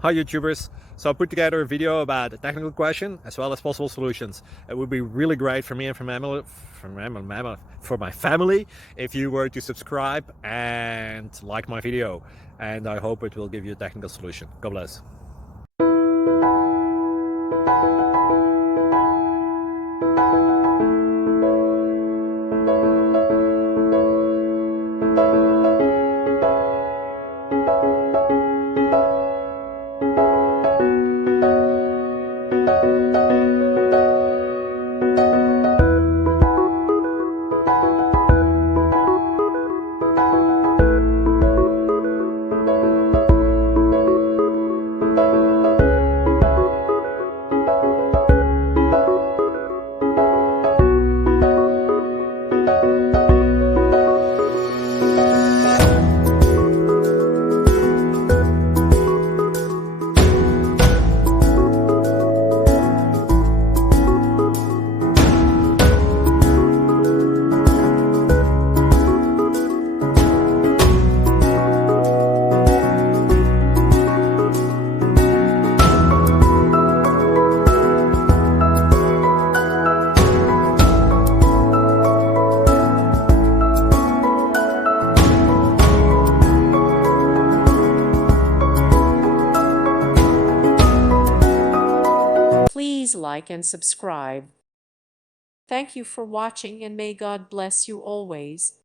Hi YouTubers! So I put together a video about a technical question as well as possible solutions. It would be really great for me and for my family if you were to subscribe and like my video, and I hope it will give you a technical solution. God bless. Please like and subscribe. Thank you for watching, and may God bless you always.